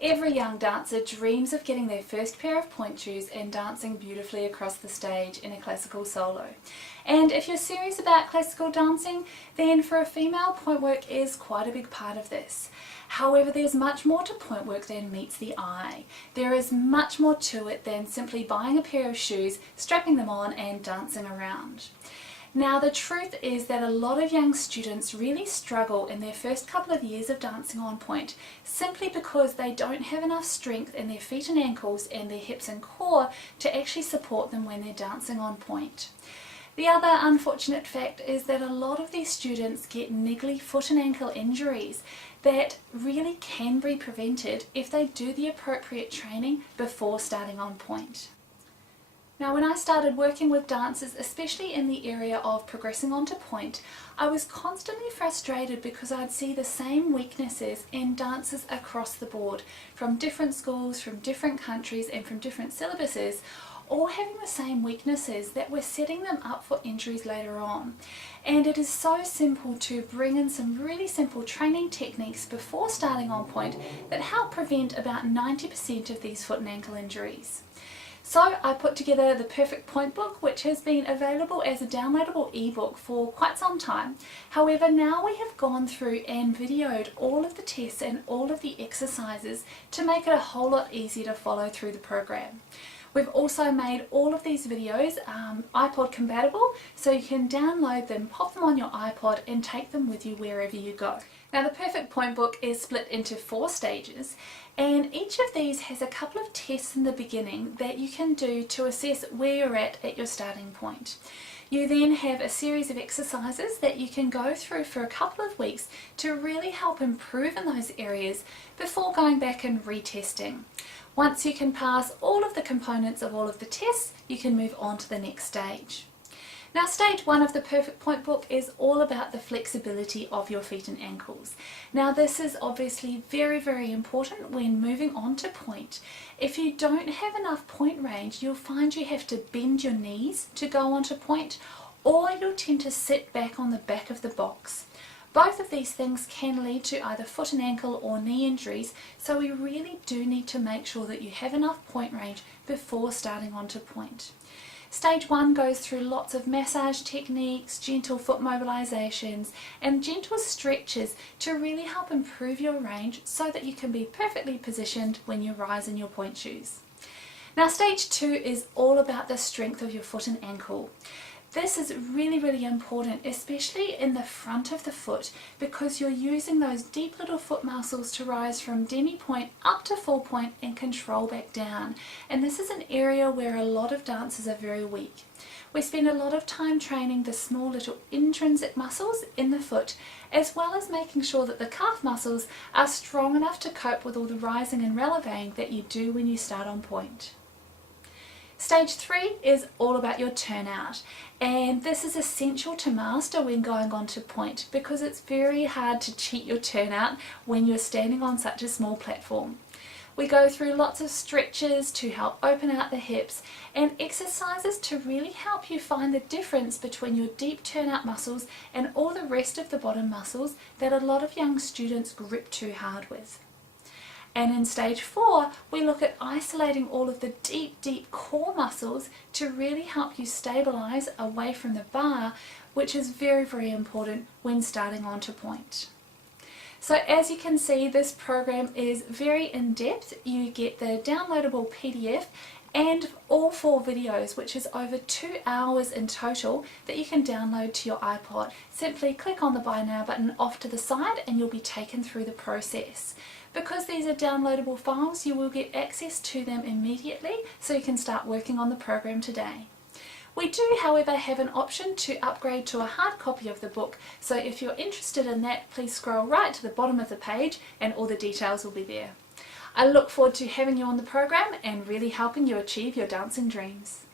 Every young dancer dreams of getting their first pair of pointe shoes and dancing beautifully across the stage in a classical solo. And if you're serious about classical dancing, then for a female, pointe work is quite a big part of this. However, there's much more to pointe work than meets the eye. There is much more to it than simply buying a pair of shoes, strapping them on and dancing around. Now, the truth is that a lot of young students really struggle in their first couple of years of dancing on pointe simply because they don't have enough strength in their feet and ankles and their hips and core to actually support them when they're dancing on pointe. The other unfortunate fact is that a lot of these students get niggly foot and ankle injuries that really can be prevented if they do the appropriate training before starting on pointe. Now, when I started working with dancers, especially in the area of progressing onto pointe, I was constantly frustrated because I'd see the same weaknesses in dancers across the board, from different schools, from different countries and from different syllabuses, all having the same weaknesses that were setting them up for injuries later on. And it is so simple to bring in some really simple training techniques before starting on pointe that help prevent about 90% of these foot and ankle injuries. So I put together the Perfect Pointe book, which has been available as a downloadable ebook for quite some time. However, now we have gone through and videoed all of the tests and all of the exercises to make it a whole lot easier to follow through the program. We've also made all of these videos iPod compatible, so you can download them, pop them on your iPod and take them with you wherever you go. Now, the Perfect Pointe book is split into 4 stages, and each of these has a couple of tests in the beginning that you can do to assess where you're at your starting point. You then have a series of exercises that you can go through for a couple of weeks to really help improve in those areas before going back and retesting. Once you can pass all of the components of all of the tests, you can move on to the next stage. Now, stage 1 of the Perfect Pointe book is all about the flexibility of your feet and ankles. Now, this is obviously very, very important when moving on to pointe. If you don't have enough pointe range, you'll find you have to bend your knees to go onto pointe, or you'll tend to sit back on the back of the box. Both of these things can lead to either foot and ankle or knee injuries, so we really do need to make sure that you have enough pointe range before starting onto pointe. Stage 1 goes through lots of massage techniques, gentle foot mobilizations and gentle stretches to really help improve your range so that you can be perfectly positioned when you rise in your pointe shoes. Now, stage 2 is all about the strength of your foot and ankle. This is really, really important, especially in the front of the foot, because you're using those deep little foot muscles to rise from demi-pointe up to full pointe and control back down. And this is an area where a lot of dancers are very weak. We spend a lot of time training the small little intrinsic muscles in the foot, as well as making sure that the calf muscles are strong enough to cope with all the rising and relevating that you do when you start on pointe. Stage 3 is all about your turnout, and this is essential to master when going on to pointe because it's very hard to cheat your turnout when you're standing on such a small platform. We go through lots of stretches to help open out the hips and exercises to really help you find the difference between your deep turnout muscles and all the rest of the bottom muscles that a lot of young students grip too hard with. And in stage 4, we look at isolating all of the deep core muscles to really help you stabilize away from the bar, which is very, very important when starting onto pointe. So as you can see, this program is very in-depth. You get the downloadable PDF and all 4 videos, which is over 2 hours in total, that you can download to your iPod. Simply click on the Buy Now button off to the side and you'll be taken through the process. Because these are downloadable files, you will get access to them immediately, so you can start working on the program today. We do, however, have an option to upgrade to a hard copy of the book, so if you're interested in that, please scroll right to the bottom of the page and all the details will be there. I look forward to having you on the program and really helping you achieve your dancing dreams.